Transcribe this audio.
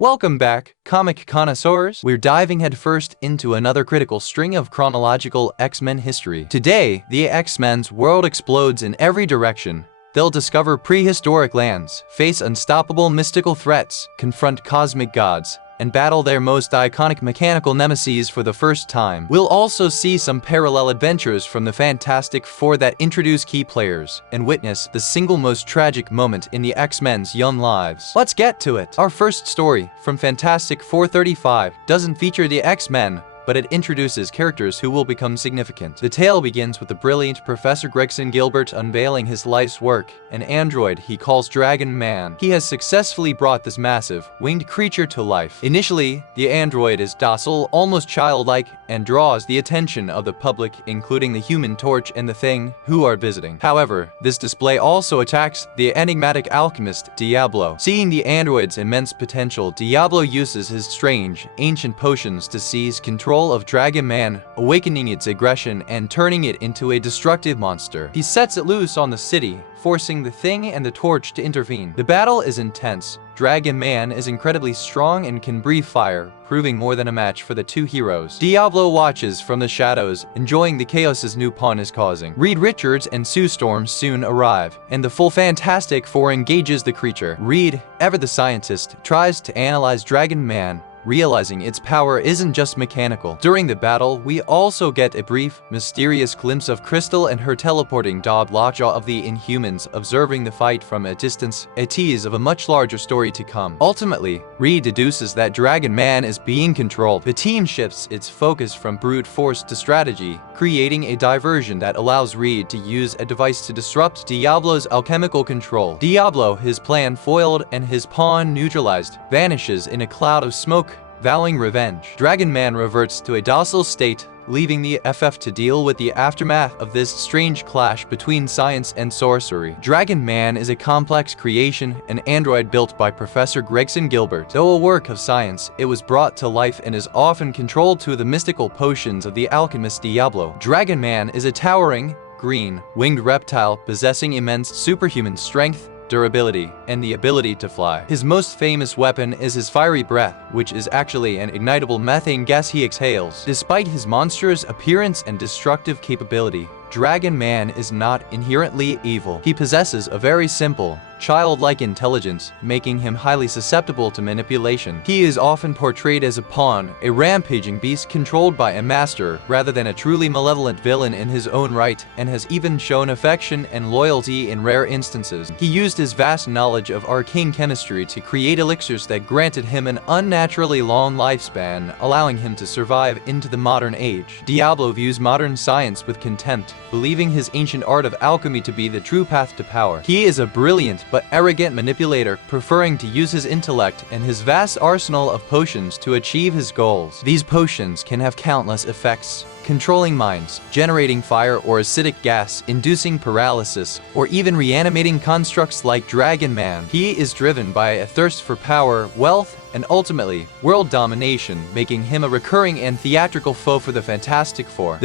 Welcome back, comic connoisseurs. We're diving headfirst into another critical string of chronological X-Men history. Today, the X-Men's world explodes in every direction. They'll discover prehistoric lands, face unstoppable mystical threats, confront cosmic gods, and battle their most iconic mechanical nemesis for the first time. We'll also see some parallel adventures from the Fantastic Four that introduce key players, and witness the single most tragic moment in the X-Men's young lives. Let's get to it! Our first story, from Fantastic Four 35, doesn't feature the X-Men, but it introduces characters who will become significant. The tale begins with the brilliant Professor Gregson Gilbert unveiling his life's work, an android he calls Dragon Man. He has successfully brought this massive, winged creature to life. Initially, the android is docile, almost childlike, and draws the attention of the public, including the Human Torch and the Thing, who are visiting. However, this display also attacks the enigmatic alchemist, Diablo. Seeing the android's immense potential, Diablo uses his strange, ancient potions to seize control of Dragon Man, awakening its aggression and turning it into a destructive monster. He sets it loose on the city, forcing the Thing and the Torch to intervene. The battle is intense. Dragon Man is incredibly strong and can breathe fire, proving more than a match for the two heroes. Diablo watches from the shadows, enjoying the chaos his new pawn is causing. Reed Richards and Sue Storm soon arrive, and the full Fantastic Four engages the creature. Reed, ever the scientist, tries to analyze Dragon Man, realizing its power isn't just mechanical. During the battle, we also get a brief, mysterious glimpse of Crystal and her teleporting dog Lockjaw of the Inhumans observing the fight from a distance, a tease of a much larger story to come. Ultimately, Reed deduces that Dragon Man is being controlled. The team shifts its focus from brute force to strategy, creating a diversion that allows Reed to use a device to disrupt Diablo's alchemical control. Diablo, his plan foiled and his pawn neutralized, vanishes in a cloud of smoke, vowing revenge. Dragon Man reverts to a docile state, leaving the FF to deal with the aftermath of this strange clash between science and sorcery. Dragon Man is a complex creation, an android built by Professor Gregson Gilbert. Though a work of science, it was brought to life and is often controlled through the mystical potions of the alchemist Diablo. Dragon Man is a towering, green, winged reptile possessing immense superhuman strength, durability, and the ability to fly. His most famous weapon is his fiery breath, which is actually an ignitable methane gas he exhales. Despite his monstrous appearance and destructive capability, Dragon Man is not inherently evil. He possesses a very simple, childlike intelligence, making him highly susceptible to manipulation. He is often portrayed as a pawn, a rampaging beast controlled by a master, rather than a truly malevolent villain in his own right, and has even shown affection and loyalty in rare instances. He used his vast knowledge of arcane chemistry to create elixirs that granted him an unnaturally long lifespan, allowing him to survive into the modern age. Diablo views modern science with contempt, believing his ancient art of alchemy to be the true path to power. He is a brilliant but arrogant manipulator, preferring to use his intellect and his vast arsenal of potions to achieve his goals. These potions can have countless effects, controlling minds, generating fire or acidic gas, inducing paralysis, or even reanimating constructs like Dragon Man. He is driven by a thirst for power, wealth, and ultimately, world domination, making him a recurring and theatrical foe for the Fantastic Four. The